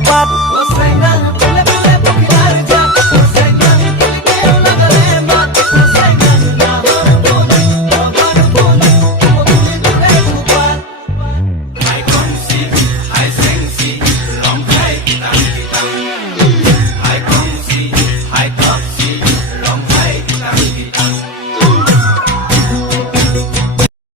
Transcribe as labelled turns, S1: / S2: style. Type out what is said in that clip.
S1: derrubado. Você ainda